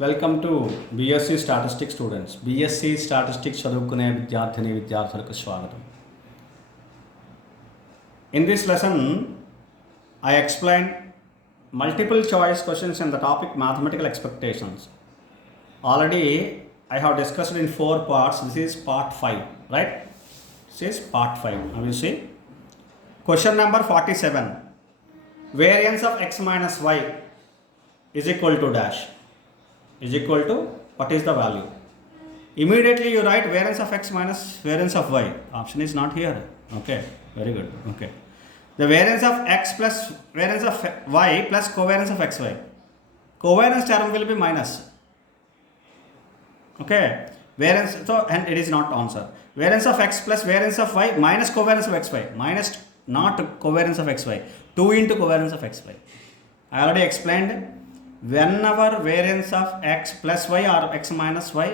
Welcome to BSc statistics students. BSc statistics చదువుకునే విద్యార్థులకు స్వాగతం. In this lesson I explained multiple choice questions in the topic mathematical expectations. Already I have discussed in 4 parts. This is part 5, right? This is part 5. Now you see question number 47. Variance of x minus y is equal to dash. Is equal to, what is the value? Immediately you write variance of x minus variance of y. Option is not here. Okay, very good. Okay, the variance of x plus variance of y plus covariance of xy. Covariance term will be minus. Okay, variance, so and it is not answer. Variance of x plus variance of y minus covariance of xy. Minus, not covariance of xy. 2 into covariance of xy. I already explained. Whenever variance of x plus y or x minus y,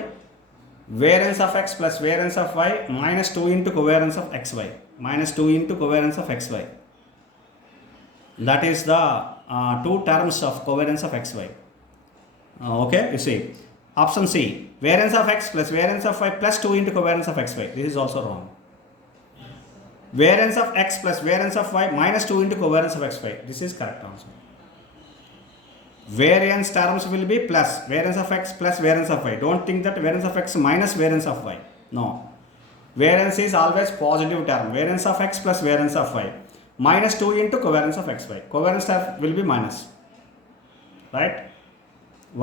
variance of x plus variance of y minus 2 into covariance of xy, minus 2 into covariance of xy. That is the two terms of covariance of xy. Okay, you see option C, variance of x plus variance of y plus 2 into covariance of xy. This is also wrong. Variance of x plus variance of y minus 2 into covariance of xy. This is correct answer. Variance terms will be plus variance of x plus variance of y. Don't think that variance of x minus variance of y. No, variance is always positive term. Variance of x plus variance of y minus 2 into covariance of xy. Covariance term will be minus, right?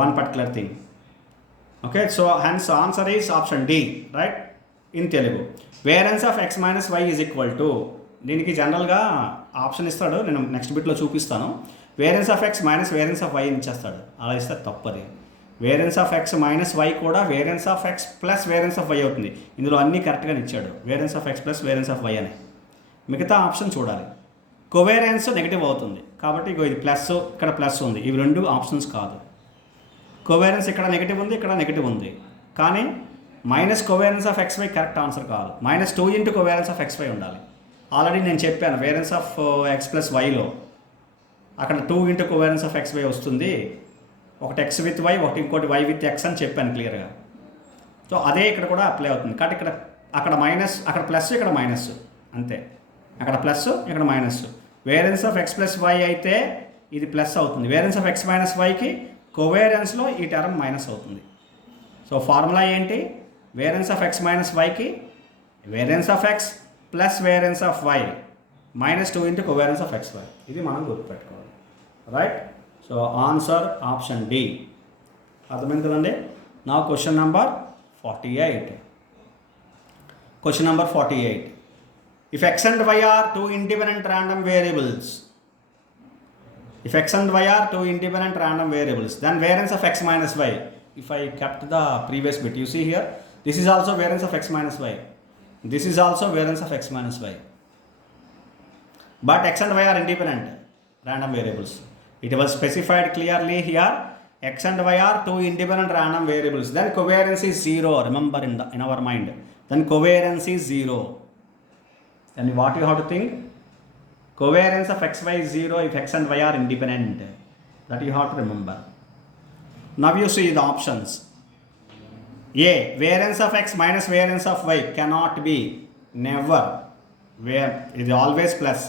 One particular thing. Okay, so hence answer is option D, right? In Telugu, variance of x minus y is equal to, దీనికి జనరల్గా ఆప్షన్ ఇస్తాడు, నేను next బిట్లో చూపిస్తాను. Variance of X minus variance of y ఇచ్చేస్తాడు, అలా ఇస్తే తప్పది. Variance of X minus y కూడా variance of X plus variance of y అవుతుంది. ఇందులో అన్నీ కరెక్ట్గా ఇచ్చాడు, variance of X plus variance of y అని. మిగతా ఆప్షన్ చూడాలి. కోవేరియన్స్ నెగిటివ్ అవుతుంది కాబట్టి ఇది ప్లస్, ఇక్కడ ప్లస్ ఉంది, ఇవి రెండు ఆప్షన్స్ కాదు. కోవేరియన్స్ ఇక్కడ నెగిటివ్ ఉంది, ఇక్కడ నెగిటివ్ ఉంది, కానీ minus covariance of X y correct answer కాదు. Minus 2 into covariance of X y ఉండాలి. ఆల్రెడీ నేను చెప్పాను వేరియన్స్ ఆఫ్ ఎక్స్ ప్లస్ వైలో అక్కడ 2 into covariance of X y వస్తుంది. ఒకటి ఎక్స్ విత్ వై, ఒకటి ఇంకోటి వై విత్ ఎక్స్ అని చెప్పాను క్లియర్గా. సో అదే ఇక్కడ కూడా అప్లై అవుతుంది. కాబట్టి ఇక్కడ అక్కడ మైనస్, అక్కడ ప్లస్, ఇక్కడ మైనస్, అంతే. అక్కడ ప్లస్, ఇక్కడ minus. Variance of X plus y అయితే ఇది ప్లస్ అవుతుంది. వేరియన్స్ ఆఫ్ ఎక్స్ మైనస్ వైకి కోవేరియన్స్లో ఈ టర్మ్ మైనస్ అవుతుంది. సో ఫార్ములా ఏంటి? వేరియన్స్ ఆఫ్ ఎక్స్ మైనస్ వైకి variance of X plus variance of why minus 2 into covariance of X why. ఇది మనం గుర్తుపెట్టుకోవాలి, right? So answer option D. అర్థమైంది కదండి? నా question number 48. Question number 48. If x and y are two independent random variables, if x and y are two independent random variables, then variance of x minus y. If I kept the previous bit, you see here, this is also variance of x minus y. This is also variance of x minus y. But x and y are independent random variables. It was specified clearly here, x and y are two independent random variables. Then covariance is 0. Remember in our mind. Then covariance is 0. And what you have to think? Covariance of xy is 0 if x and y are independent. That you have to remember. Now you see the options. A, variance of x minus variance of y cannot be, never. Where it is always plus.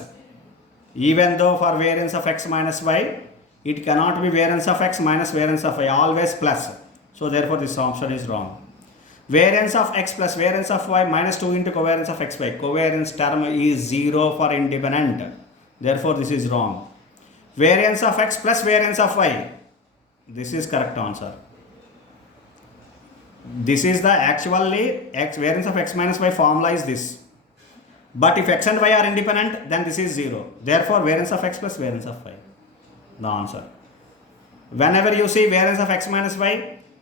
Even though for variance of x minus y, it cannot be variance of x minus variance of y, always plus. So therefore this option is wrong. Variance of x plus variance of y minus 2 into covariance of xy. Covariance term is 0 for independent. Therefore this is wrong. Variance of x plus variance of y. This is correct answer. This is the actually x variance of x minus y formula is this. But if x and y are independent, then this is 0. Therefore variance of x plus variance of y. The answer. Whenever you see variance of x minus y,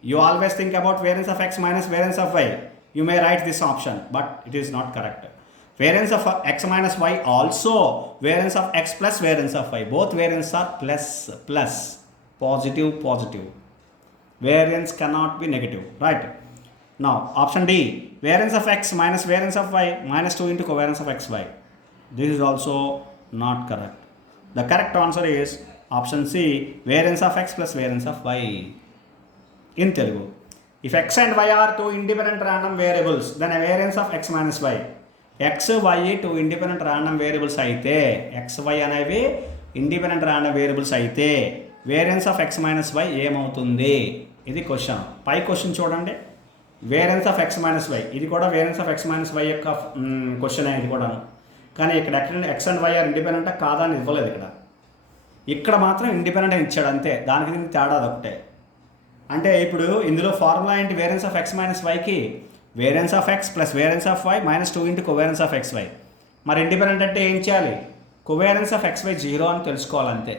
you always think about variance of x minus variance of y. You may write this option, but it is not correct. Variance of x minus y also variance of x plus variance of y. Both variants are plus, plus, positive, positive. Variance cannot be negative, right? Now option D, variance of x minus variance of y minus 2 into covariance of xy. This is also not correct. The correct answer is option C, variance of x plus variance of y. In Telugu, if X and why are two independent random variables then variance of X minus why. X Y two independent random variables అయితే, X Y అనేవి independent random variables అయితే variance of X minus Y ఏమవుతుంది? ఇది question. పై question చూడండి, variance of X minus Y, ఇది కూడా variance of X minus Y యొక్క క్వశ్చన్ ఇది కూడా. కానీ ఇక్కడ ఎక్స్ అండ్ వై ఆర్ ఇండిపెండెంటా కాదా అని ఇవ్వలేదు. ఇక్కడ మాత్రం ఇండిపెండెంట్ అని ఇచ్చాడు అంతే, దానికి దీనికి తేడా ఒకటే. అంటే ఇప్పుడు ఇందులో ఫార్ములా ఏంటి? వేరియన్స్ ఆఫ్ ఎక్స్ మైనస్ వైకి variance of X plus variance of why minus 2 into covariance of X y. మరి ఇండిపెండెంట్ అంటే ఏం చేయాలి? కోవేరియన్స్ ఆఫ్ ఎక్స్ వై 0 అని తెలుసుకోవాలంతే.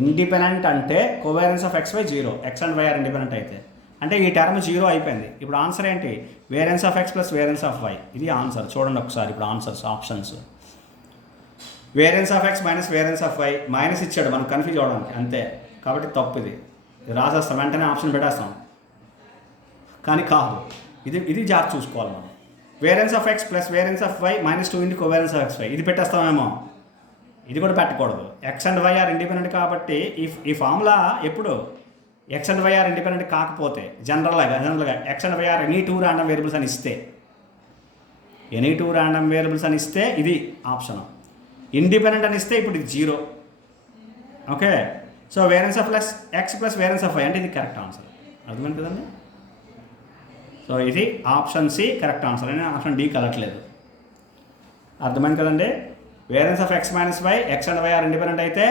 ఇండిపెండెంట్ అంటే covariance of X y 0, x and why are independent అయితే. అంటే ఈ టర్మ్ 0 అయిపోయింది. ఇప్పుడు ఆన్సర్ ఏంటి? Variance of X plus variance of y. ఇది ఆన్సర్. చూడండి ఒకసారి ఇప్పుడు answers, options. Variance of X minus variance of why, minus ఇచ్చాడు మనం కన్ఫ్యూజ్ అవడానికి అంతే. కాబట్టి తప్పు. ఇది రాసేస్తాం, వెంటనే ఆప్షన్ పెట్టేస్తాం. కానీ కాదు, ఇది జాగ్రత్త చూసుకోవాలి మనం. Variance of X plus variance of why minus 2 into covariance of X why, ఇది పెట్టేస్తామేమో. ఇది కూడా పెట్టకూడదు. X and why are independent కాబట్టి ఈ ఫార్ములా ఎప్పుడు X and why are independent కాకపోతే జనరల్గా X and why are any two random variables అని ఇస్తే, ఎనీ టూ ర్యాండమ్ వేరియబుల్స్ అని ఇస్తే ఇది ఆప్షన్. ఇండిపెండెంట్ అని ఇస్తే ఇప్పుడు ఇది 0. Okay, so variance of plus x plus variance of y అంటే ఇది కరెక్ట్ ఆన్సర్. అర్థమైంది కదండి? సో ఇది ఆప్షన్ సి కరెక్ట్ ఆన్సర్. అని ఆప్షన్ డి కలట్లేదు. అర్థమైంది కదండి? Variance of X minus why, x and why are independent అయితే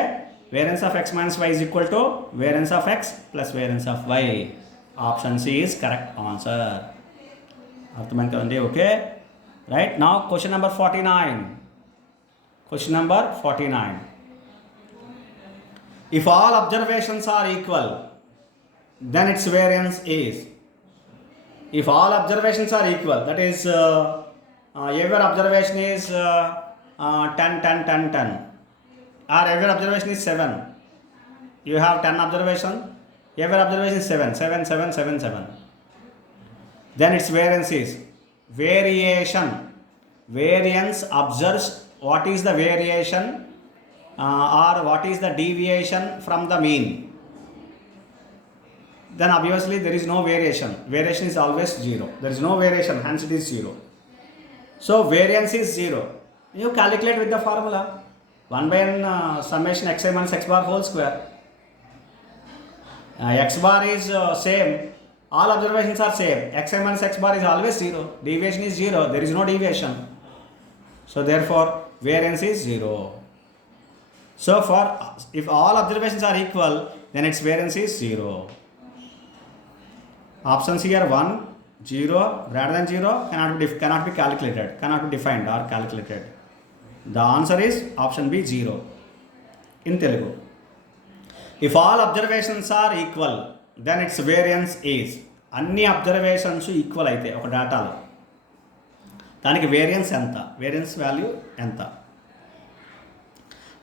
variance of X minus y is equal to variance of X plus variance of y. Option C is correct answer. అర్థమైంది కదండి? Okay, right. Now question number 49. Question number 49. If all observations are equal, then its variance is. If all observations are equal, that is every observation is 10, 10, 10, 10, or every observation is 7. You have 10 observation, every observation is 7, 7, 7, 7, 7. Then its variance is variation. Variance observes what is the variation or what is the deviation from the mean. Then obviously there is no variation. Variation is always 0. There is no variation, hence it is 0. So variance is 0. You calculate with the formula 1/n summation xi minus x bar whole square. X bar is same. All observations are same. Xi minus x bar is always 0. Deviation is 0. There is no deviation. So therefore variance is 0. So for if all observations are equal, then its variance is 0. Options here 1, 0, greater than 0 cannot be calculated, cannot be defined or calculated. The answer is option B, 0. In Telugu, if all observations are equal, then its variance is. అన్ని observations equal అయితే ఒక డేటాలో దానికి వేరియన్స్ ఎంత? Variance value ఎంత?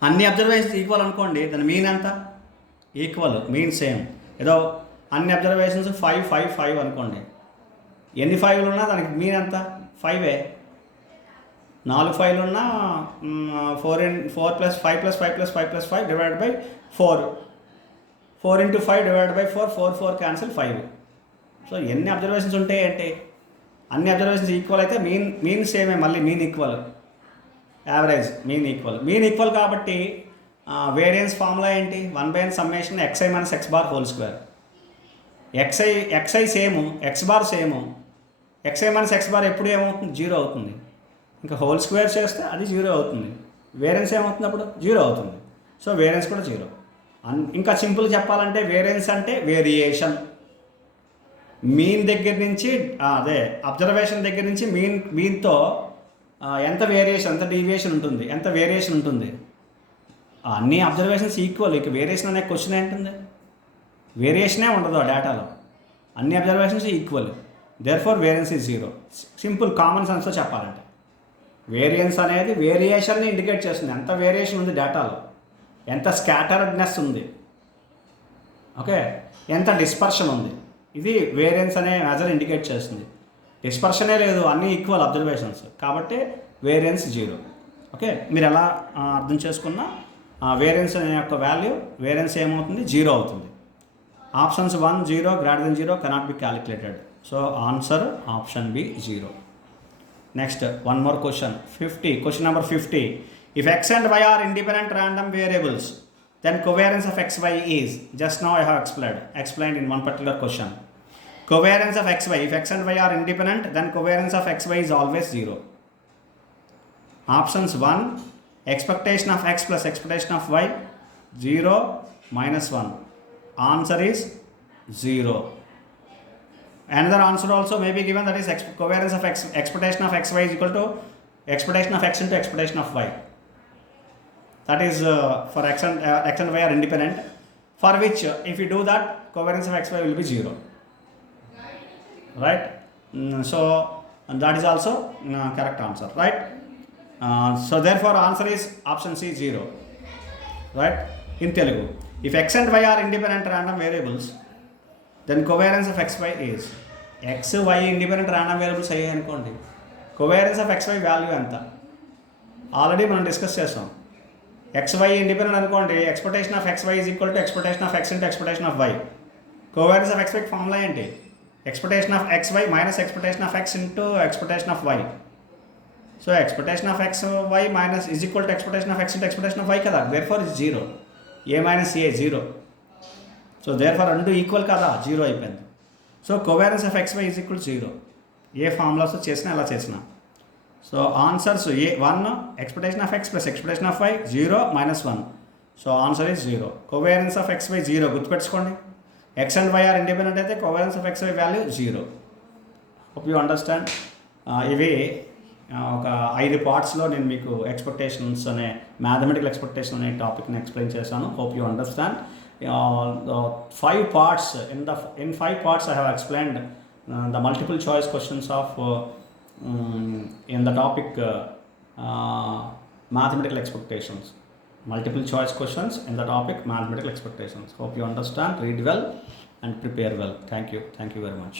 అన్ని observations equal అనుకోండి, దాని మీన్ ఎంత? Equal, mean same. ఏదో అన్ని అబ్జర్వేషన్స్ 5, 5, 5 అనుకోండి. ఎన్ని 5లు ఉన్నా దానికి మీన్ ఎంత? 5. 4 5లు ఉన్నా 4 ప్లస్ 5 ప్లస్ 5 ప్లస్ 5 ప్లస్ 5 డివైడ్ బై 4. 4 ఇంటూ 5 డివైడ్ బై 4, 4 4 క్యాన్సిల్ 5. సో ఎన్ని అబ్జర్వేషన్స్ ఉంటాయి అంటే అన్ని అబ్జర్వేషన్స్ ఈక్వల్ అయితే మీన్ సేమే, మళ్ళీ mean equal. Average mean equal కాబట్టి వేరియన్స్ ఫార్ములా ఏంటి? 1/n summation xi minus x bar whole square. xi same, x bar same. xi minus x bar ఎప్పుడు ఏమవుతుంది? 0 అవుతుంది. ఇంకా హోల్ స్క్వేర్ చేస్తే అది 0 అవుతుంది. వేరియన్స్ ఏమవుతుంది అప్పుడు? 0 అవుతుంది. సో వేరియన్స్ కూడా 0. ఇంకా సింపుల్ చెప్పాలంటే వేరియన్స్ అంటే వేరియేషన్. మీన్ దగ్గర నుంచి అదే అబ్జర్వేషన్ దగ్గర నుంచి మీన్తో ఎంత వేరియేషన్, ఎంత డీవియేషన్ ఉంటుంది, ఎంత వేరియేషన్ ఉంటుంది. అన్ని అబ్జర్వేషన్స్ ఈక్వల్. ఇక వేరియేషన్ అనే క్వశ్చన్ ఏంటుంది? వేరియేషనే ఉండదు ఆ డేటాలో. అన్ని observations equal. Therefore variance is 0. Simple common సెన్స్తో చెప్పాలంటే వేరియన్స్ అనేది వేరియేషన్ని ఇండికేట్ చేస్తుంది. ఎంత వేరియేషన్ ఉంది డేటాలో, ఎంత స్కాటర్డ్నెస్ ఉంది, ఓకే, ఎంత డిస్పర్షన్ ఉంది. ఇది వేరియన్స్ అనే మెజర్ ఇండికేట్ చేస్తుంది. డిస్పర్షనే లేదు, అన్నీ ఈక్వల్ అబ్జర్వేషన్స్ కాబట్టి వేరియన్స్ 0. ఓకే, మీరు ఎలా అర్థం చేసుకున్నా వేరియన్స్ అనే యొక్క వాల్యూ, వేరియన్స్ ఏమవుతుంది? 0 అవుతుంది. Options 1, 0, greater than 0 cannot be calculated. So answer option B, 0. Next, one more question. 50. Question number 50. If x and y are independent random variables, then covariance of xy is, just now I have explained in one particular question. Covariance of xy, if x and y are independent, then covariance of xy is always 0. Options 1, expectation of x plus expectation of y, 0, minus 1. Answer is 0. Another answer also may be given, that is covariance of expectation of xy is equal to expectation of x into expectation of y. That is for x and y are independent, for which if you do that, covariance of xy will be 0. Right? So that is also correct answer. Right? So therefore answer is option C, 0. Right? In Telugu, if x and y are independent random variables, then covariance of xy is, x, y independent random variables అయ్యాయి అనుకోండి, covariance of xy value ఎంత already మనం discuss చేసాం. xy independent అనుకోండి, expectation of xy is equal to expectation of x into expectation of y. covariance of xy formula ఏంటి? Expectation of xy minus expectation of x into expectation of y. So expectation of xy minus is equal to expectation of x into expectation of y కదా, therefore is 0. a minus a 0. So therefore రెండు equal కదా, 0 అయిపోయింది. So covariance of xy is equal 0. ఏ formulas చేసినా ఎలా చేసినా. So answers a 1 expectation of x plus expectation of y, 0 minus 1. So answer is 0. Covariance of xy 0 గుర్తుపెట్టుకోండి. x and y are independent అయితే covariance of xy value 0. Hope you understand. ఇవి ఒక 5 పార్ట్స్లో నేను మీకు ఎక్స్పెక్టేషన్స్ అనే మ్యాథమెటికల్ ఎక్స్పెక్టేషన్ అనే టాపిక్ని ఎక్స్ప్లెయిన్ చేశాను. Hope you understand. 5 parts, in 5 parts I have explained the multiple choice questions of in the topic mathematical expectations. Multiple choice questions in the topic mathematical expectations. Hope you understand, read well and prepare well. Thank you very much.